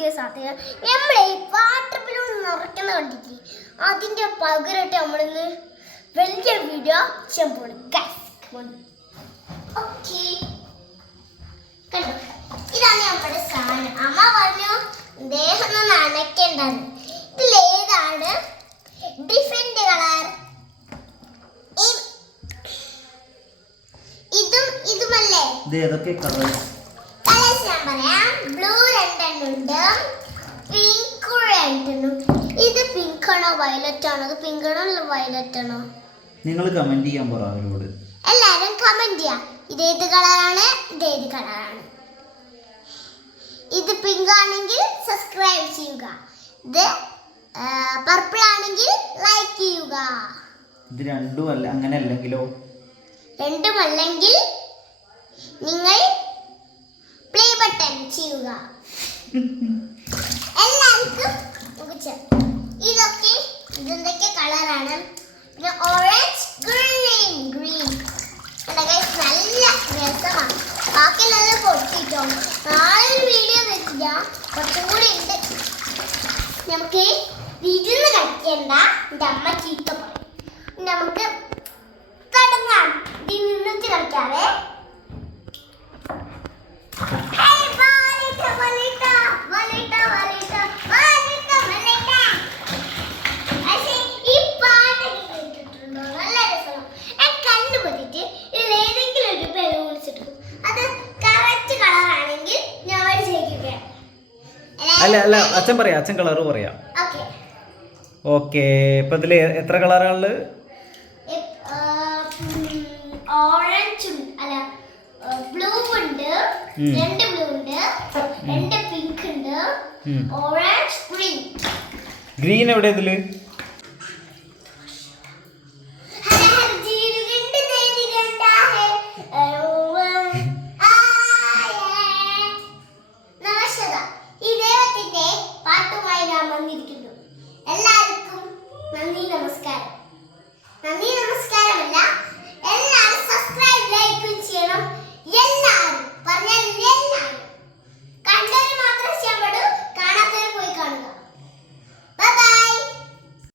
Videos ആക്കുക. നമ്മളെ water balloon നിറയ്ക്കുന്ന കണ്ടിട്ട് അതിന്റെ പകരമായിട്ട് നമ്മളിന്ന് വലിയ വീഡിയോ ചെയ്യാൻ പോണ്. ഓക്കെ, കണ്ടോ, ഇതാണ് നമ്മുടെ സാധനം. അമ്മ പറഞ്ഞു ദേഹം നനയ്ക്കേണ്ടത്. ഇതിലേതാണ് ഡിഫറെന്റ് കളർ? ഇതുമല്ലേ കളേഴ്സ് ഞാൻ പറയാം. ബ്ലൂ 2 ഉണ്ട്, പിങ്ക് 2. ഇത് പിങ്ക് ആണോ വയലറ്റ് ആണോ? അത് പിങ്ക് ആണോ അല്ല വയലറ്റ് ആണോ? നിങ്ങൾ കമന്റ് ചെയ്യാൻ പറ അവരോട്. എല്ലാരും കമന്റ് ചെയ്യാം. ഇതേത് കളറാണ്, ഇതേത് കളറാണ്. ഇത് പിങ്ക് ആണെങ്കിൽ സബ്സ്ക്രൈബ് ചെയ്യുക. ഇത് പർപ്പിൾ ആണെങ്കിൽ ലൈക്ക് ചെയ്യുക. ഇത് രണ്ടും അല്ല, അങ്ങനെ അല്ലെങ്കിലോ? രണ്ടുമല്ലെങ്കിൽ നിങ്ങൾ പ്ലേ ബട്ടൺ ചെയ്യുക. എല്ലാവർക്കും ഇതെന്തൊക്കെ കളറാണ്? പിന്നെ ഓറഞ്ച്, ഗ്രീൻ. നല്ല രസമാണ്. ബാക്കിയുള്ളത് പൊട്ടിട്ടോ. നാളെ ഒരു വീഡിയോ വെച്ചില്ല, കുറച്ചും കൂടി ഉണ്ട്. നമുക്ക് ഇരുന്ന് കളിക്കണ്ട, എൻ്റെ അമ്മ ചീത്ത പറയും. നമുക്ക് തുടങ്ങാം. ഇതിൽ നിന്നിട്ട് കളിക്കാവേ. അല്ല അച്ഛൻ പറയാം, അച്ഛൻ കളറ് പറയാം. ഓക്കെ, ഇപ്പൊ ഇതില് എത്ര കളറാണുള്ളത്? ഓറഞ്ച് അല്ല, ബ്ലൂ ഉണ്ട്, 2 ബ്ലൂ ഉണ്ട്, 2 പിങ്ക് ഉണ്ട്, ഓറഞ്ച്, ഗ്രീൻ എവിടെ ഇതില്? ഇദ്ദേഹത്തിന്റെ പാട്ടുമായി ഞാൻ വന്നിരിക്കുന്നു. എല്ലാവർക്കും നന്ദി നമസ്കാരം. നന്ദി നമസ്കാരമല്ല,